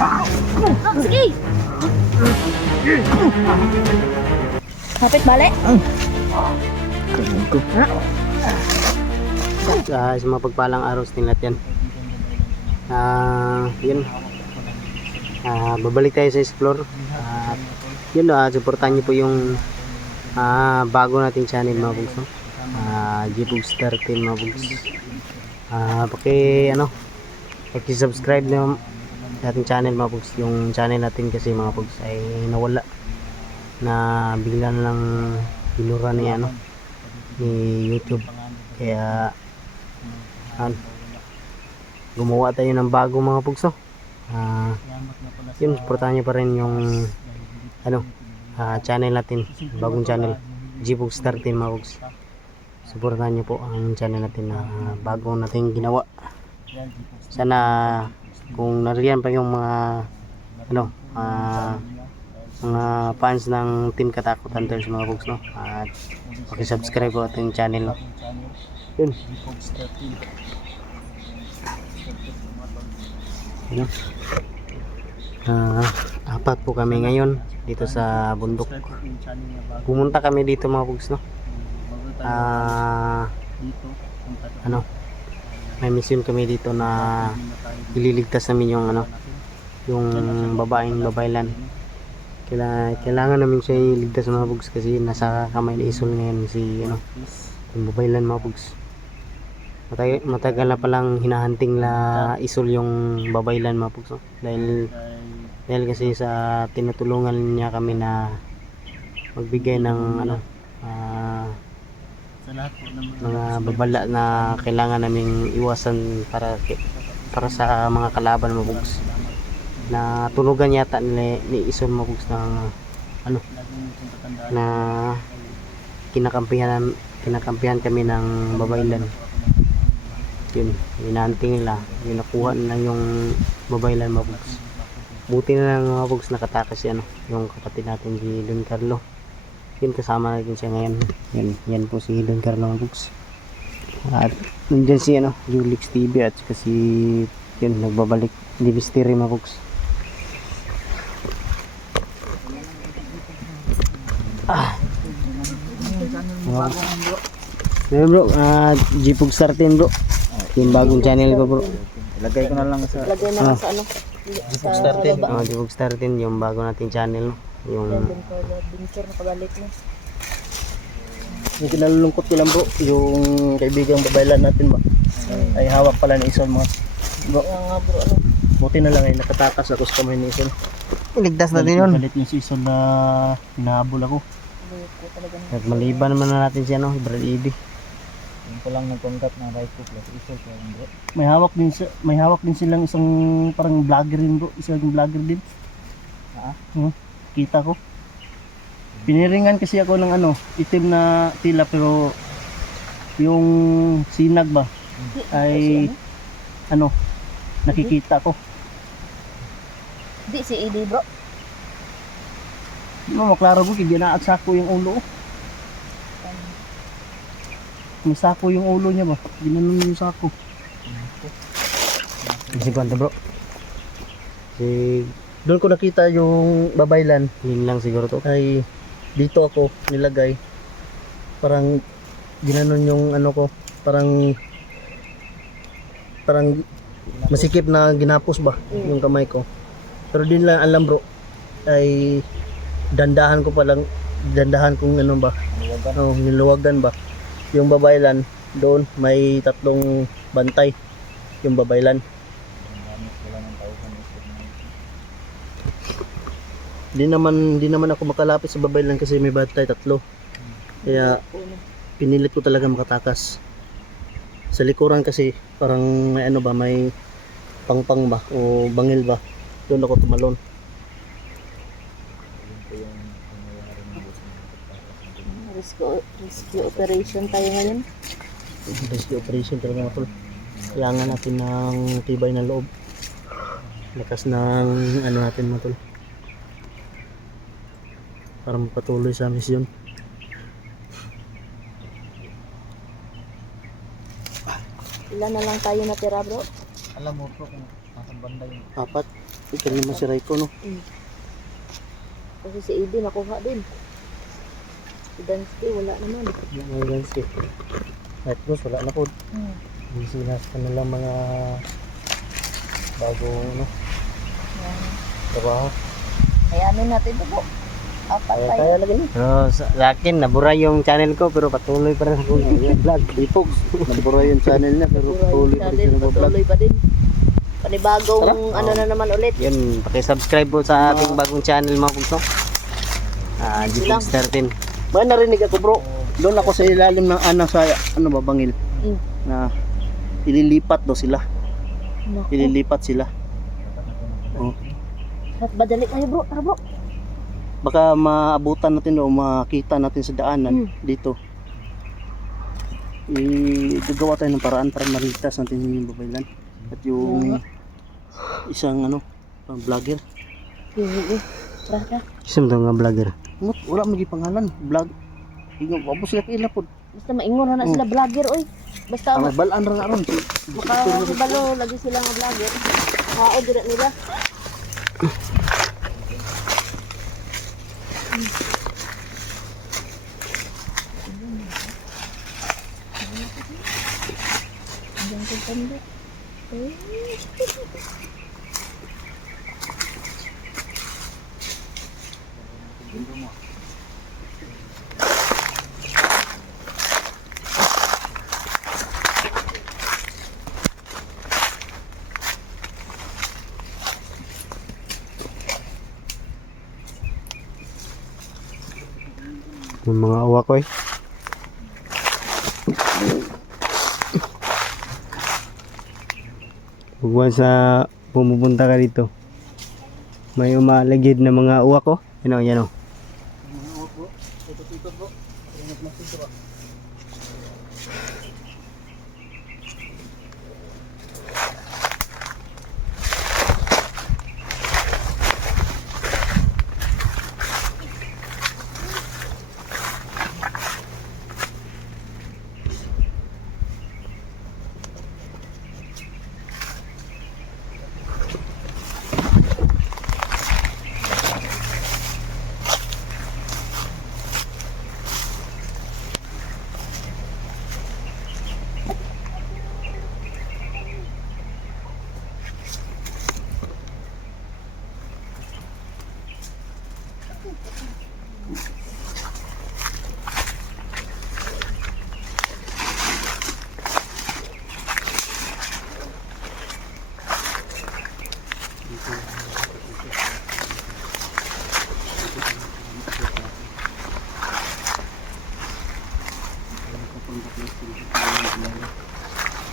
Oh, sige. Kapit balik. Sa mga pagpalang araw sa tinglat yan. Yun. Babalik tayo sa explore. Yun, supportan nyo po yung bago nating channel mga bugs, no? Gbugs 13 mga bugs. Paki-subscribe na sa ating channel mga bugs. Yung channel natin kasi mga bugs ay nawala na bigla na lang binura ni YouTube. Kaya gumawa tayo ng bago mga bugs, no? Yun, supportahan nyo pa rin yung channel natin, bagong channel Gbugs 13 mga bugs. Supportahan nyo po ang channel natin na bago natin ginawa. Sana kung nariyan pa yung mga mga fans ng Team Katakot Hunters mga bugs, no? At paki-subscribe po ating channel, no? Yun. Yun. Apat po kami ngayon dito sa bundok. Pumunta kami dito mga bugs, no? May mission kami dito na ililigtas namin yung babaeng babaylan. Kailangan namin siya iligtas mga bugs kasi nasa kamay ni Isol ngayon yung babaylan mga bugs. Matagal na palang hinahunting la Isol yung babaylan mga bugs, no? Dahil kasi sa tinutulungan niya kami na magbigay ng mga babala na kailangan naming iwasan para sa mga kalaban mga bugs. Na tunugan yata ni Isol mga bugs na kinakampihan kami ng babaylan. Yun, hinahunting nila, nakuha na yung babaylan mga bugs. Buti na lang mga bugs nakatakas yung kapatid natin si Don Carlo. Yun, kasama natin siya ngayon. Yan po si Don Carlo mga bugs. At nandiyan si Julix TV at kasi yun, nagbabalik di mystery mga bugs. Bro, Gbugs 13 bro. Yung bagong channel ko bro. Lagay ko na lang sa Gbugs 13. Gbugs 13 yung bago nating channel, no? Yung kinalulungkot ko lang bro, yung kaibigang babaylan natin ba ay hawak pala ni Isol mga bro. Buti na lang ay nakatakas ako sa kamay ni Isol. Iligtas natin yun. Galit yung si Isol na hinahabol ako. At maliban naman na natin siya, no? Brad Eddie. Yung ko lang nag-contact na right hook plus Isol bro. May hawak din silang isang parang vlogger din bro, isang vlogger din. Kita ko. Piniringan kasi ako ng itim na tila pero yung sinag ba ay nakikita ko. Di si Eddie bro. Maklaro ko kaya naagsak ko yung ulo. May sako yung ulo niya ba? Ginanon yung sako. Si Kwanta bro. Doon ko nakita yung babaylan. Yun lang siguro to. Ay dito ako nilagay. Parang ginanon yung ko. Parang masikip na ginapos ba yung kamay ko. Pero din lang alam bro ay dandahan kong niluwagan ba yung babaylan. Doon may tatlong bantay yung babaylan. Di naman ako makalapit sa babaylan kasi may bantay tatlo. Kaya pinilit ko talaga makatakas. Sa likuran kasi parang may may pangpang ba o bangil ba. Doon ako tumalon. Rescue operation tayo ngayon. Rescue operation talaga mga tol. Kailangan natin ng tibay na loob. Lakas ng natin mga tol. Para mapatuloy sa misyon. Ilan na lang tayo natira bro? Alam mo bro, Apat. Ito naman si Raiko, no? Kasi si Edi nakuha din. Si Dansky wala naman. Yung mga gansi. Right, boss, wala na po. Hindi sila sa kanilang mga bagong, ano, trabaho. Kayanin natin ito po. Apat tayo. Kaya lagi ni. Sa akin, nabura yung channel ko pero patuloy pa rin ako vlog. Ipog. Nabura yung channel niya pero tuloy pa rin siya nag-vlog. Patuloy pa din. Panibagong ano na naman ulit. Yun, pakisubscribe po sa ating bagong channel mga pugso. GPX 13. May narinig ako, bro. Doon ako sa ilalim ng sa ano ba, bangil. Na ililipat daw sila. Naku. Ililipat sila. Oh. At badali kayo bro. Tara bro. Baka maabutan natin o makita natin sa daanan dito. Gagawa tayo ng paraan para maligtas natin yung babaylan. At yung isang ano, vlogger. Tara. Isang daw nga vlogger. Wala magi pangalan, vlog. Wabo sila kaila po. Basta maingon na sila vlogger oy. Basta Balaan ra ron. makabalo lagi sila nga vlogger. Kao dira nila. Yung mga uwak ko eh. Huwag sa pumupunta ka dito. May umalagid na mga uwak ko. Yan o.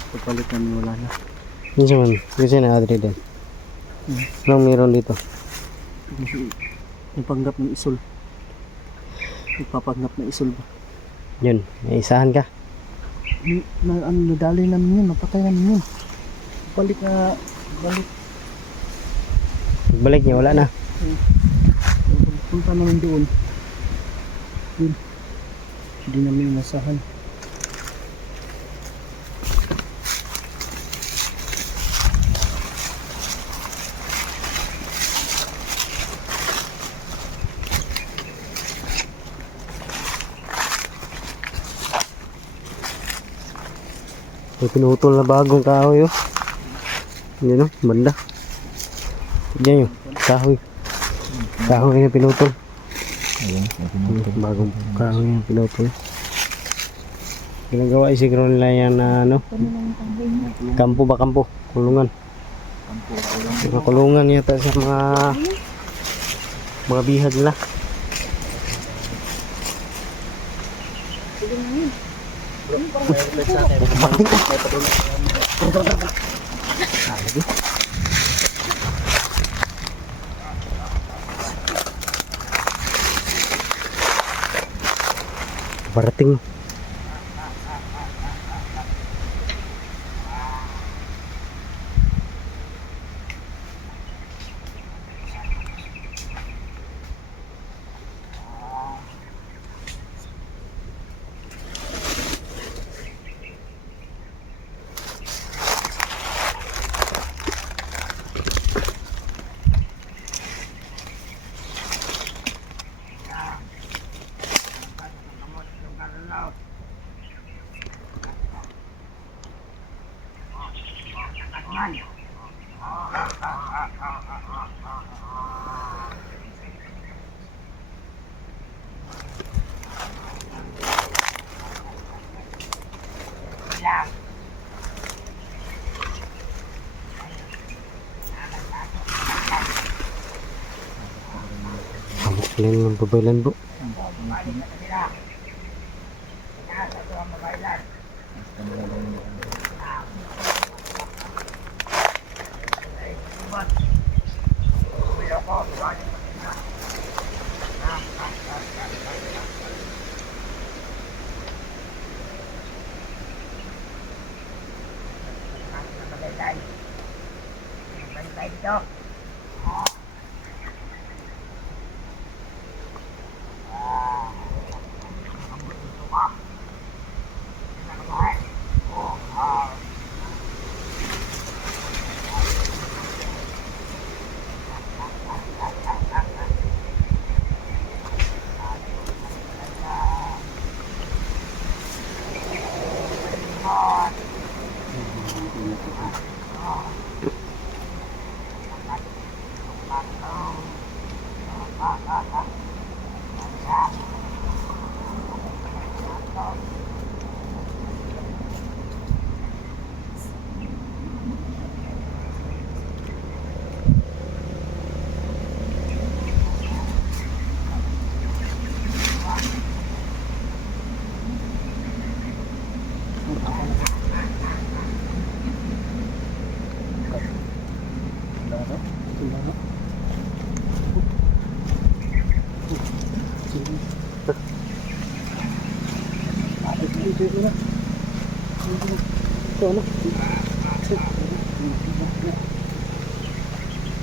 Papalit namin wala na. Minsan man. Kasi na-adri din. Anong meron dito? Yung panggap ng isol. Ipapanggap ng isol ba? Yun. May isahan ka. Nadali namin yun. Napatay namin yun. Balik. Pagbalik niya wala na. Punta namin doon. Yun. Hindi namin nasahan. May pinutol na bagong kahoy oh. Yan o, banda. Diyan yun, kahoy. Kahoy na pinutol. Bagong kahoy na pinutol. Ginagawa siguro nila yan na ano. Kampo ba kampo? Kulungan. Mga kulungan yata sa mga bihag nila. Parating. Kailan ng babaylan bro?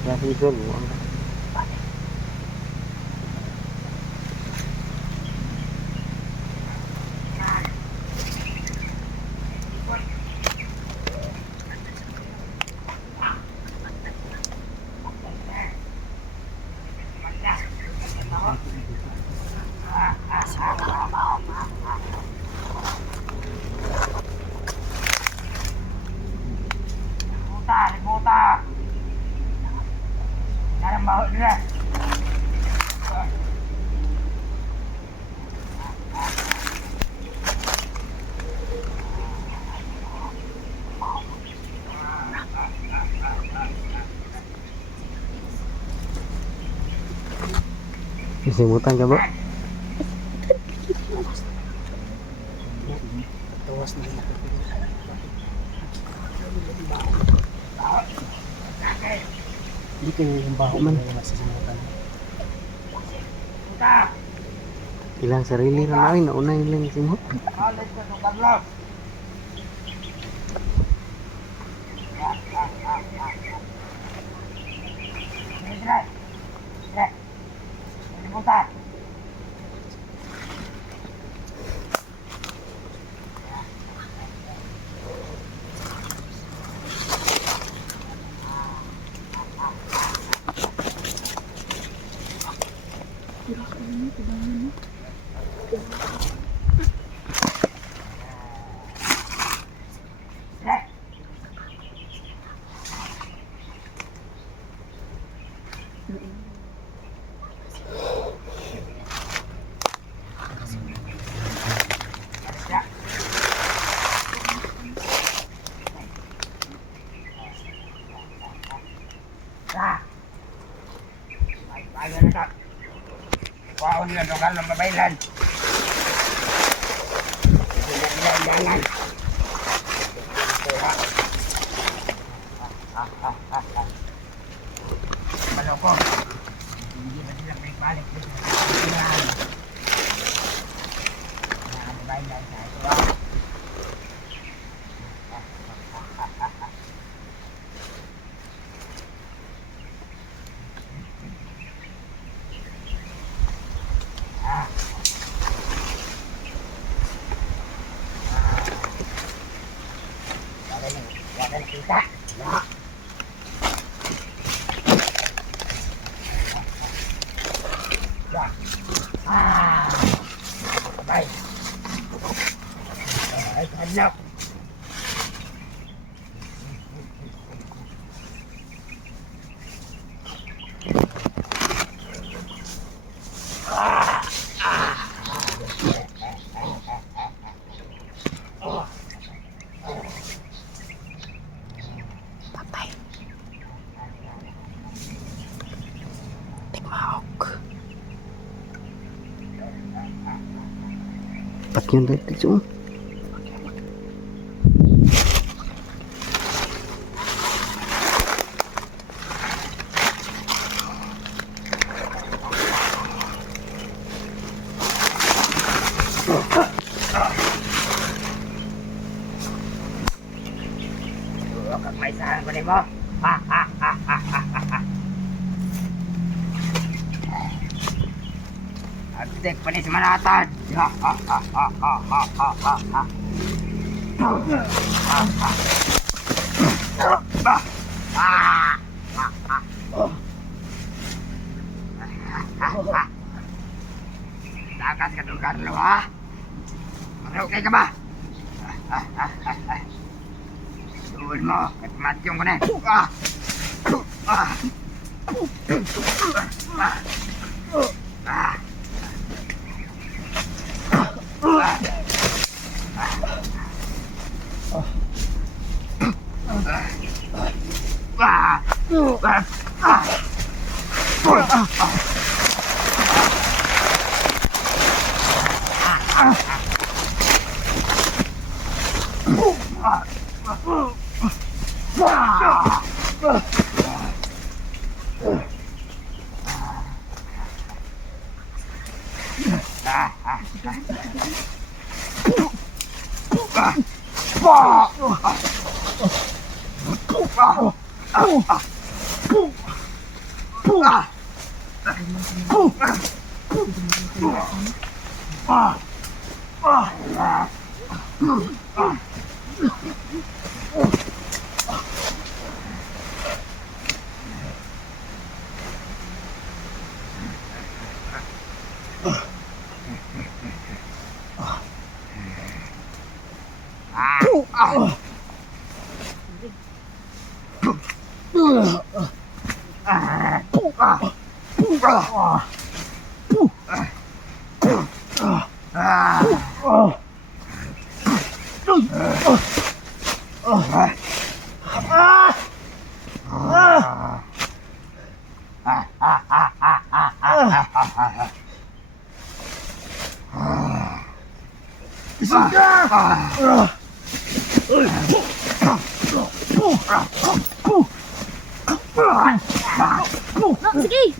Nahidol mo. Kasimutan ka bro? Tawas na rin. Hindi kayo yung baho man. Ilang sarili na namin. Nauna yung lang simot. Wow, niya dogal ng babaylan. Maloko. Hindi ba sila may balik dito sa babaylan? Babaylan sa ito. Kita. Baik. Hadap. Yan tayo dito. May saan ko mo. Ha ha ha ha ha ha. Agdek pa ni si Manatad. Ha ha ha ha ha ha ha ha ha. Takas ka doon, Carlo, ha? Okay ka ba? Suul mo, at matyong ko na. Sige!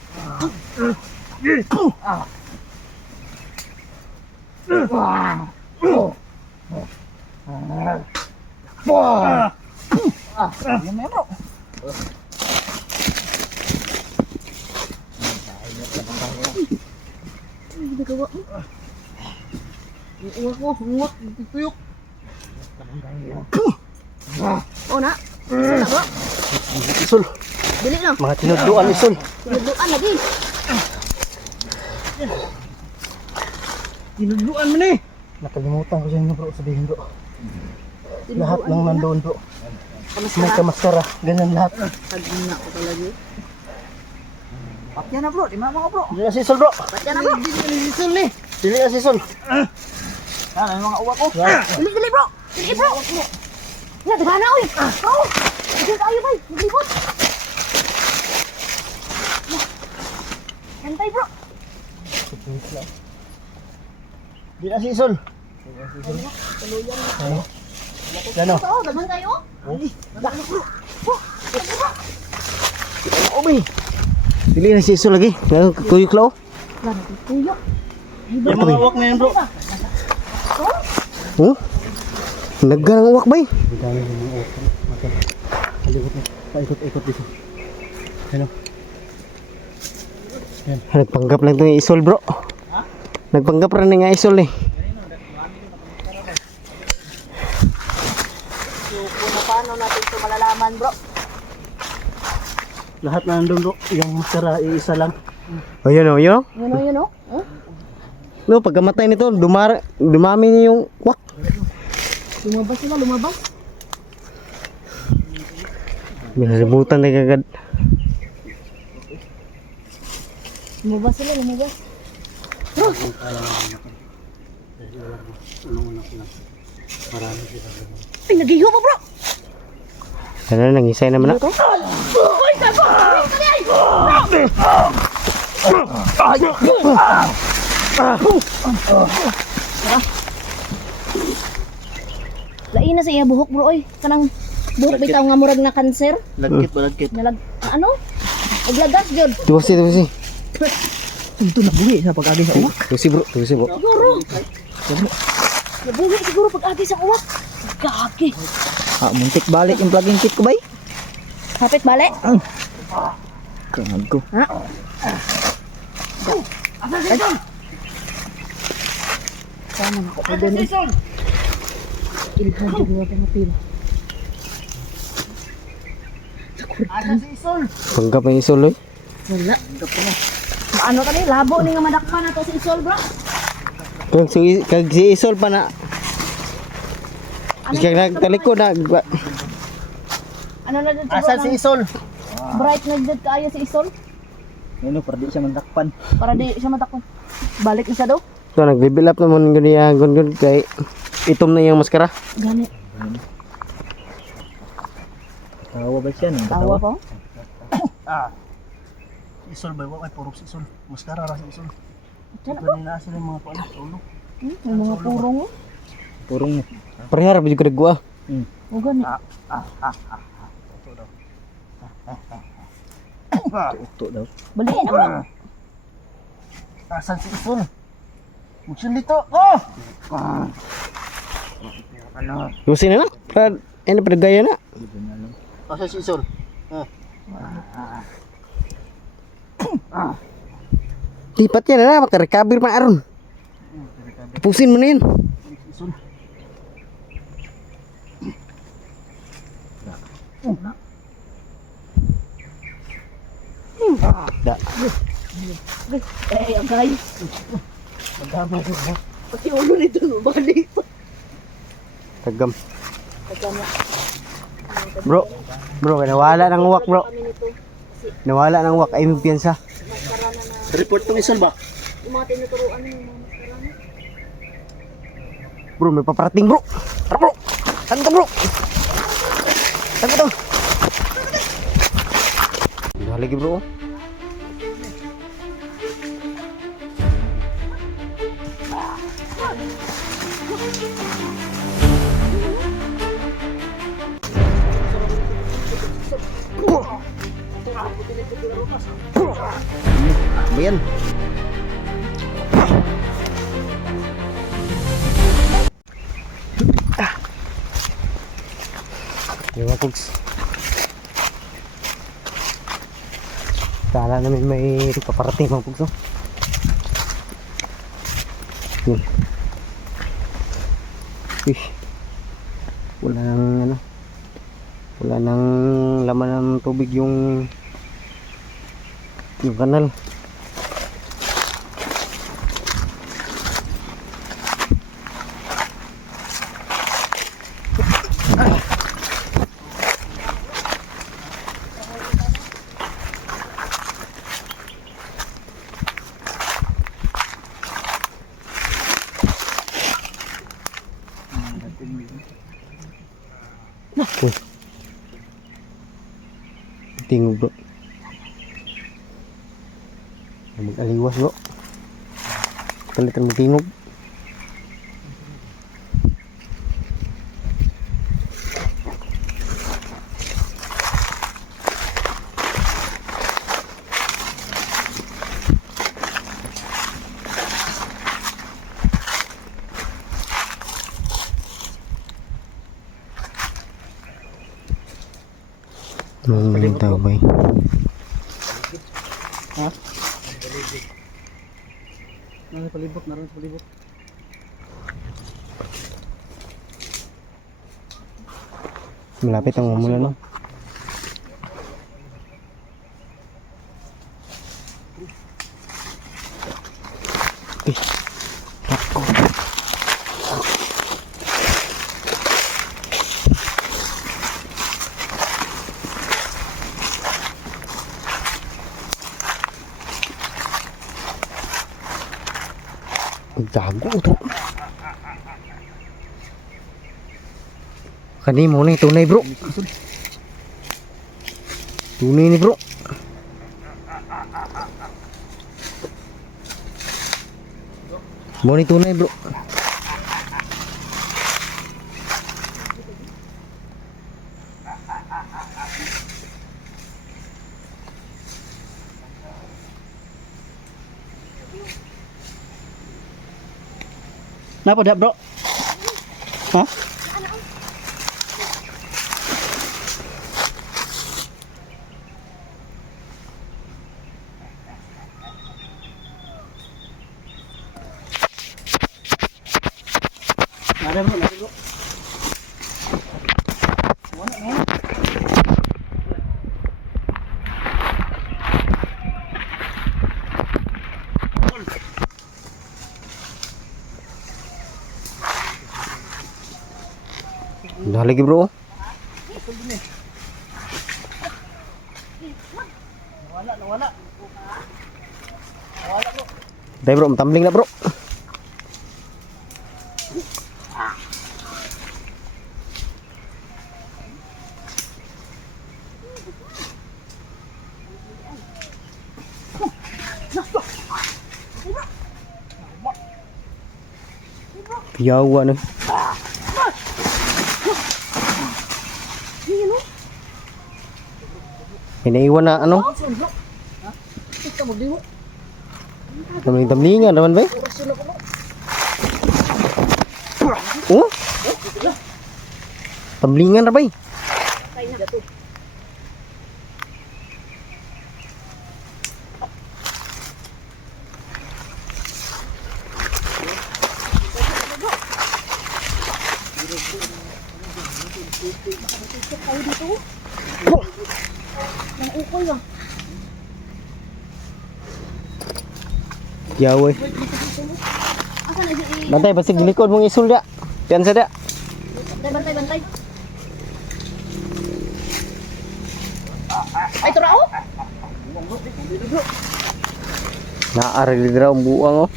Nagawa mo. Uwak mo, uwak, tuyok. Oh na, isa na bro. Isul. Dili na. Mga tinuduan isul. Tinuduan lagi. Tinuluan mo ni. Nakalimutan ko sa inyo bro, sabihin bro. Lahat ng nandoon bro. May kamaskara, ganyan lahat. Tagina ko talaga. Patya na bro, di mama ko bro. Dili na si Isul bro. Patya na bro. Dili na si Isul. Ano yung mga uwak ko? Dili, dili bro. Dili bro. Nga, dagana oy. Oh, dili tayo bay. Maglibot. Hantay bro. Dili na si Isul. Ano? Oo, dagan tayo. Dagana bro. Obi. Dili na si Isul lagi. Tuyok lao. Lagi tuyok. Yung mga uwak na yan bro. Oh? Naggan ang uwak bay. Paikot-ikot dito. Ano? Nagpanggap lang ito yung Isul bro. Nagpanggap rin nga Isul eh. So, kung paano natin ito malalaman bro? Lahat na nandun bro. Yung maskara, iisa lang. O yun o, yun o. Yun o. No, pagkamatay nito, dumami niya yung uwak. Lumabas sila, lumabas. Binalibutan na kagad. Lumabas sila, lumabas. Ay, nagiyo pa bro! Ano, nangisay naman na. Uy, gago! Lain na sa iya buhok bro oy. Kanang buhok bitaw nga murag na cancer. Lagkit ba lagkit? Ano? Aglagas jud. Tuwasi. Ito nabuhi sa pag-agi sa uwak. Tuwasi bro. Siguro. Nabuhi siguro pag agi sa uwak. Gagi. Muntik balik yung plugging kit ko bay. Kapit balik. Kago. Ha? Sana ako pa doon. Ilhan jud nga pangapil. Panggap ang isol eh. Wala. Ano tani labo ni nga madakpan na to si Isol bro. Kag si isol pa na. Kag nagtalikod na. Ano na dito? Asan si Isol? Bright na dito kaayo si Isol Ano, para di siya mandakpan. para di siya matakon. Balik na siya daw. So nag-level up naman gud kay itom na yung maskara. Gani. Tawa ba siya? Tawa pa. Isol ba? Ay, puro si Isol. Maskara ra si Isol. Diyan Ito na sila yung mga kuwan. Ulo. Yung mga purong oh. Purong mo. Parehara ba jud gua? O gani. Ito daw. Bali na bro. Asan si Isol? Muksyon dito. Oh! Tuwasi na. Ano pa gaya na? Asan si Isol? Lipat yan na makarecover pa aron. Tapusin mo na yun. Isol. Da. Eh agay. Magkama siya. Pati ulo nito bali. Tagam. Kasama Bro, nawala ng uwak bro. kami nito. Nawala ng uwak ay piyansa. Maskara na na. Report tong Isol ba? Yung mga tinuturuan ng mga maskara na. Bro, may paparating bro. Tara bro. Saan ka bro? Saan ka to? Dahil lagi bro. Bayan. Diba folks? Kala namin may paparating mga folks. Yun. Uy. Wala nang ano. Wala nang laman ng tubig yung kanal. Uy. Tingog bro. Mag-aliwas bro. Palitan mo tingog. Ano tao ba? Ha? Ano palibot na rin palibot. Malapit ang umula no. Gago to. Kani mo ni tunay bro. Tunay ni bro. Mo ni tunay bro. Napa dah bro? Ha? Ada bro, ada bro. Dah lagi bro. Nawala. Dah bro, tumbling na bro. Piyawa na. Inaiwan na ano? Tamling-tamlingan naman ba? Oh? Tamlingan na ba? Yaw eh. Bantay, basta gilikod mong isul dia. Piansa dia. Bantay. Ay, turao! Naarag di raw ang buang oh.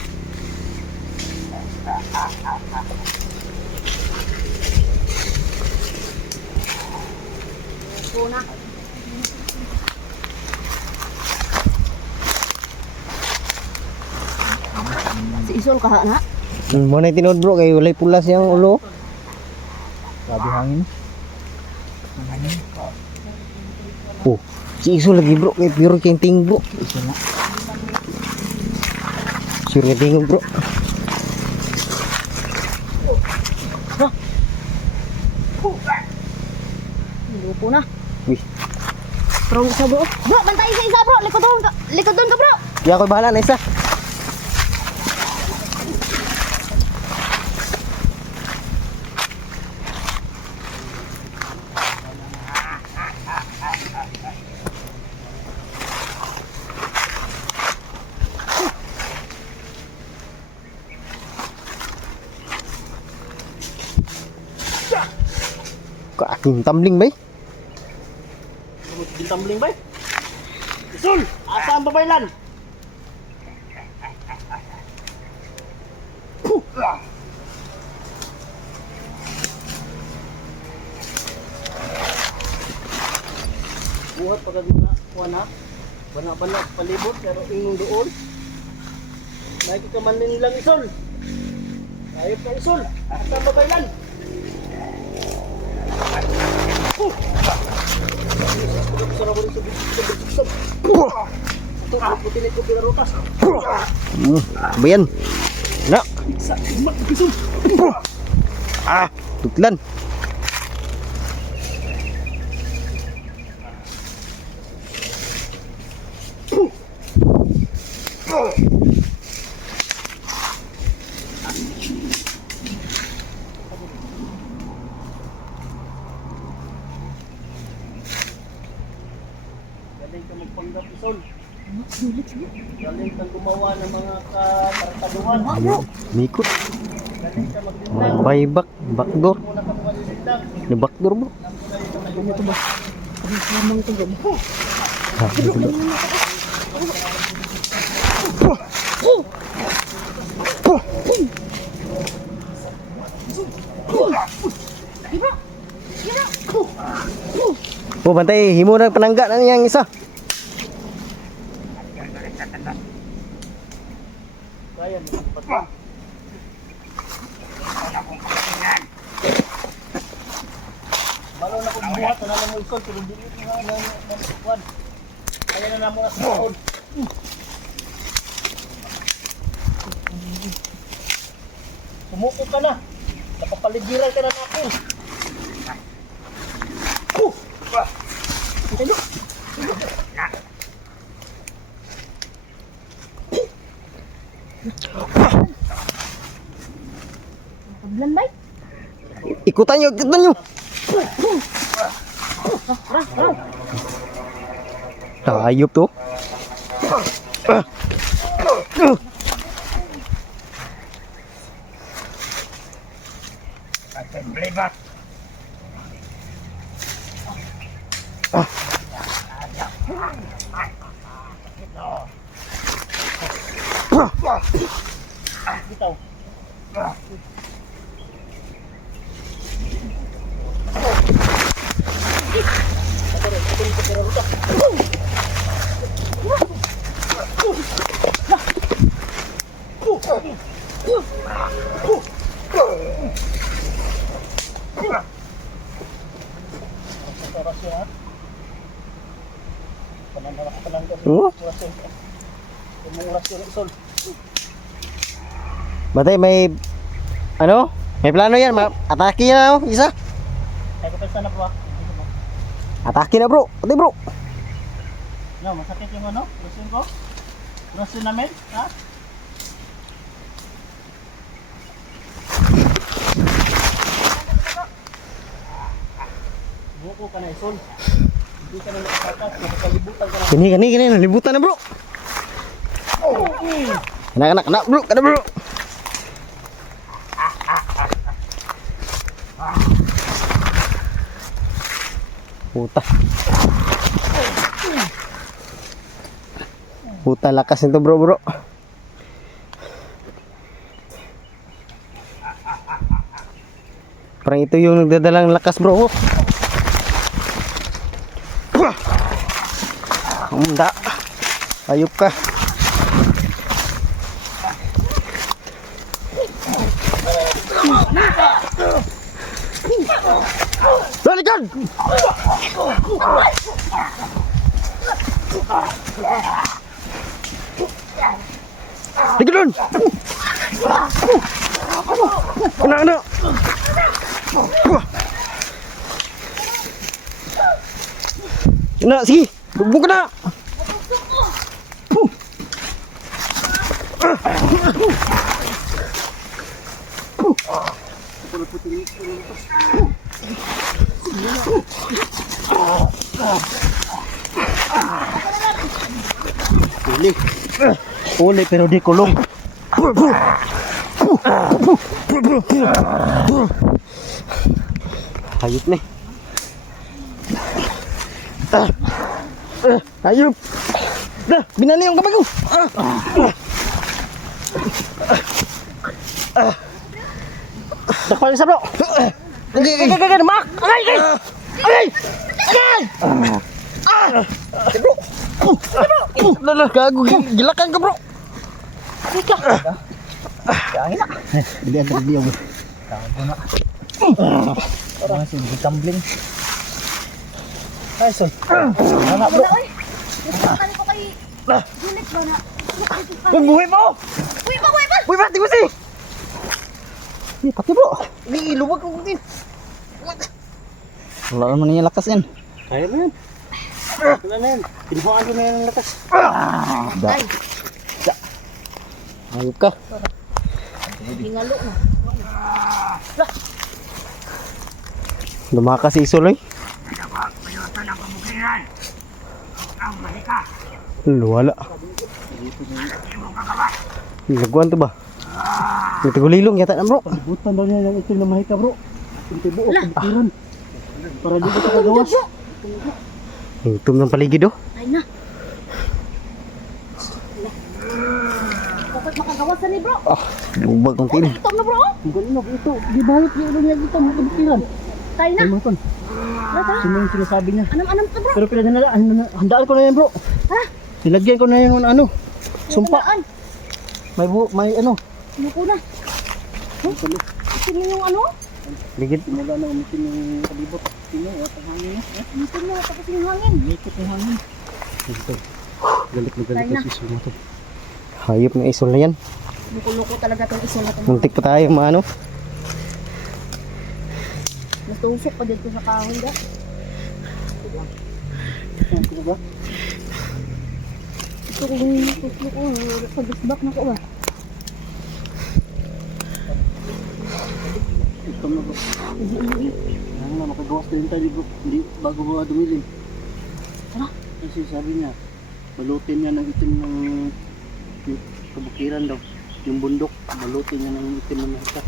Puna. Si Isol kaha na. Mo na tinod bro kay walay pulas yang ulo. Grabe hangin. Oh, si iso lagi bro kay pure kenting bro. Sure nga tingog bro. Lupo na. Wih, Bro, isa bro. Bro, bantay sa isa bro. Likod doon ka bro. ya ako bahala na isa. Kaaking tumbling ba? Tumbling bay. Isul, asa ang babaylan? Buhat pagka na kuana. Bana-bana palibot pero ingong doon. Nakikamanin lang Isul. Ayop ka Isul, asa ang babaylan? Bayan. Na. Ah, tutlan. Galing ka magpanggap Isul. Galing kang gumawa ng mga katartaduhan. Mikot. Galing ka maglindag. Buyback, backdoor. Muna ka maglindag. Ni backdoor bro. Lamang to bro. Ah, dito bro. Oh, bantay, himo na panangga na yang isa. Kaya mo patwa. Malo na kung buhat na naman mo Isul pero dili na kwan. Kaya na namo na sa taon. Umuko ka na. Napapaligiran ka na natin. Paglan bay. Ikutan nyo, ikutan nyo. Hayop to. Belibat. Bitaw. Oh, batay may ano? May plano yan, atake na oh, isa. Ay, kapag na po ah. Atake na bro. Batay bro. No, masakit yung ano? Lusin ko? Lusin namin? Ha? Buko ka na isol. Hindi ka na nakatakas. Nakakalibutan ka na. Gini, nalibutan na bro. Anak, bro, kada bro. Puta. Puta lakas nito bro. Parang ito yung nagdadalang lakas bro. Hindi. Ayup ka. Balikan! Lihat dun! Kena! Kena, sige! Buka na! Uli pero di kulong. Hayop nih. Hayop. Dah, binani yung kamay ko. Dakpal isa bro. Gagagagag mak. Agay. Bro. Lala, gago, gilakan ka bro. Ika. Kaya na. Hindi ang trivia bro. Gago na. Parang sige tumbling. Ay son. Ano bro? Ano ko kay Juliet ba na? Buhay mo. Buhay ba? Tingnan si. Ni pati bro. Ni luwag ko din. Wala naman niya lakas yan. Kaya mo yan. Wala na yan. Pinuhaan ko na yan ng lakas. Ay. Ayop ka. Hingalo na. Lumakas si Isoy. Wala. Nilagwan to ba? Natagulilong yata na bro. Butan daw niya yung itim na mahika bro. Yung tibuok, kumpiran. Para di ko kagawas. Hitom ng paligid oh. Ay na. Dapat makagawasan ni bro. Lubag ng tin. Itom na bro. Ang galing ito. Di bayot niya ulo niya dito, mga kumpiran. Tayo na. Ay mga kon. Sino yung sinasabi niya? Anam to bro. Pero handaan ko na yan bro. Ha? Nilagyan ko na yung ano. Sumpa. Talaan. May ano. Ano ko na? Itim yung ano? Ligid. Mula na umitin yung kalibot. Sino at ang hangin na. Itim na tapos yung hangin. Umikot yung hangin. Ito. Galit na Tayo na. si Sumo to. Hayop ng Isol na yan. Luko-luko talaga itong isol na ito. Muntik pa tayo maano. Mas tusok pa dito sa kahoy da. Ito ko yung tusok ko. Pag-isbak na ko ba? Ito na bro. Ano na, makagawas na rin tayo bro. Hindi, bago ba dumilim. Ano? Kasi sabi niya, balutin niya ng itim ng yung kabukiran daw. Yung bundok, balutin niya ng itim ng isa.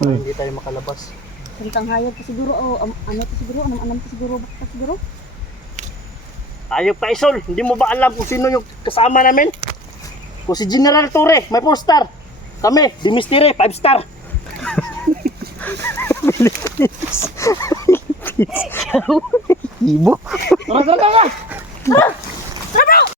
Para hindi tayo makalabas. Santang hayag pa siguro. O ano pa siguro? Anam pa siguro? Bakit pa siguro? Ayok pa Isol, hindi mo ba alam kung sino yung kasama namin? Kung si General Torre, may 4-star. Kami, di Mystery, 5-star. Ibo. Tara, tara, tara!